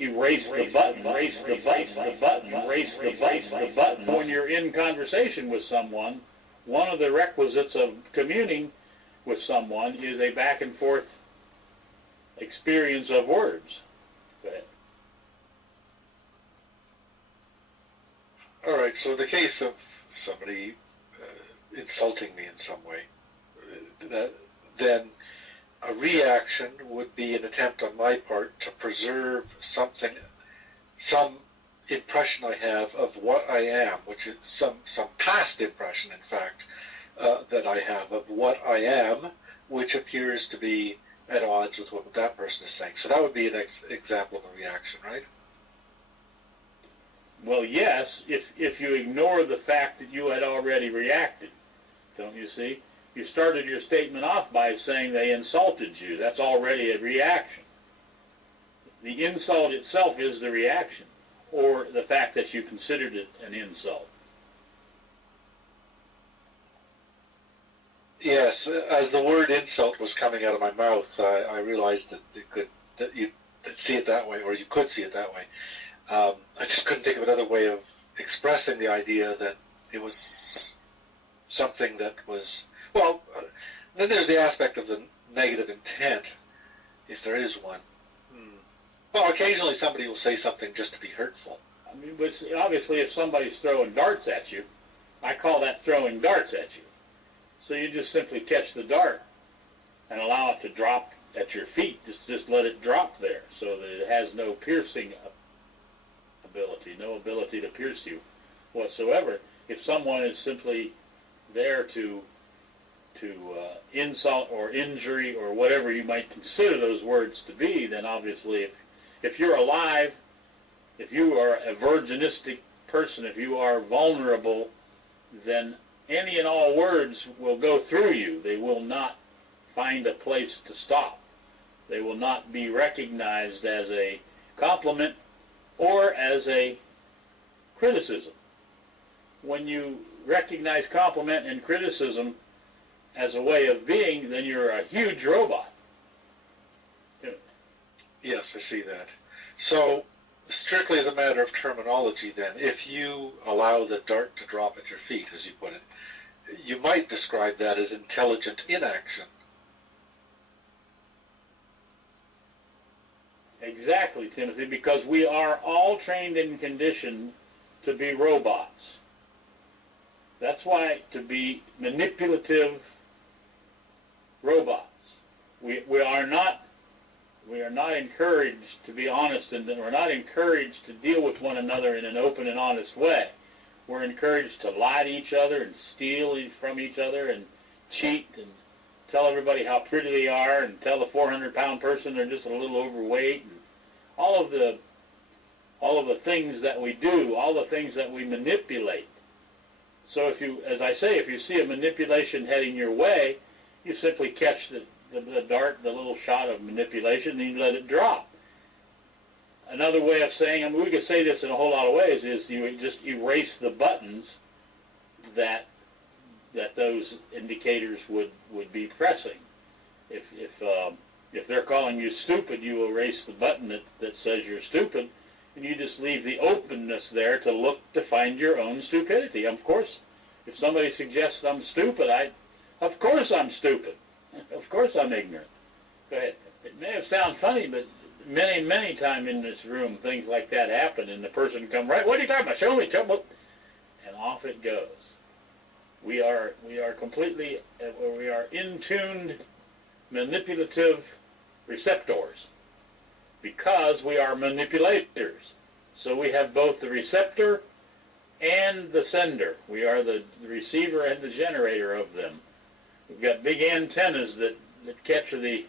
Erase the button, erase the button, erase the button. When you're in conversation with someone, one of the requisites of communing with someone is a back and forth experience of words. Go ahead. All right, so in the case of somebody insulting me in some way, then a reaction would be an attempt on my part to preserve something, some impression I have of what I am, which is some past impression, in fact, that I have of what I am, which appears to be at odds with what that person is saying. So that would be an example of a reaction, right? Well, yes, if you ignore the fact that you had already reacted, don't you see? You started your statement off by saying they insulted you. That's already a reaction. The insult itself is the reaction, or the fact that you considered it an insult. Yes, as the word insult was coming out of my mouth, I realized that you could see it that way, or you could see it that way. I just couldn't think of another way of expressing the idea that it was something that was, well, then there's the aspect of the negative intent, if there is one. Well, occasionally somebody will say something just to be hurtful. I mean, but obviously if somebody's throwing darts at you, I call that throwing darts at you. So you just simply catch the dart and allow it to drop at your feet. Just let it drop there so that it has no piercing ability, no ability to pierce you whatsoever. If someone is simply there to insult or injury or whatever you might consider those words to be, then obviously if you're alive, if you are a virginistic person, if you are vulnerable, then any and all words will go through you. They will not find a place to stop. They will not be recognized as a compliment or as a criticism. When you recognize compliment and criticism as a way of being, then you're a huge robot. Yes, I see that. So, strictly as a matter of terminology then, if you allow the dart to drop at your feet, as you put it, you might describe that as intelligent inaction. Exactly, Timothy, because we are all trained and conditioned to be robots. That's why to be manipulative robots. We are not encouraged to be honest, and we're not encouraged to deal with one another in an open and honest way. We're encouraged to lie to each other and steal from each other and cheat and tell everybody how pretty they are and tell the 400-pound person they're just a little overweight, and all of the things that we do, all the things that we manipulate. So if you, as I say, if you see a manipulation heading your way, you simply catch the dart, the little shot of manipulation, and you let it drop. Another way of saying, I mean, we could say this in a whole lot of ways, is you just erase the buttons that those indicators would be pressing. If they're calling you stupid, you erase the button that says you're stupid, and you just leave the openness there to look to find your own stupidity. Of course, if somebody suggests I'm stupid, of course I'm stupid. Of course I'm ignorant. Go ahead. It may have sounded funny, but many times in this room things like that happen, and the person come right, what are you talking about? Show me, and off it goes. We are completely, we are in-tuned, manipulative receptors because we are manipulators. So we have both the receptor and the sender. We are the receiver and the generator of them. We've got big antennas that catch the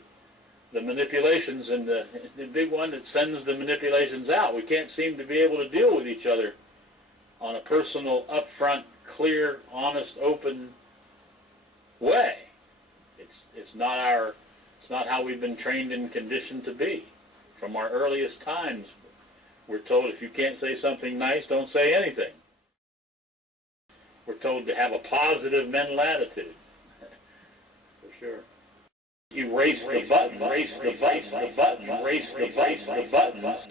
manipulations, and the big one that sends the manipulations out. We can't seem to be able to deal with each other on a personal, upfront, clear, honest, open way. It's not how we've been trained and conditioned to be. From our earliest times, we're told if you can't say something nice, don't say anything. We're told to have a positive mental attitude. For sure. Erase the button, erase the button, erase the buttons.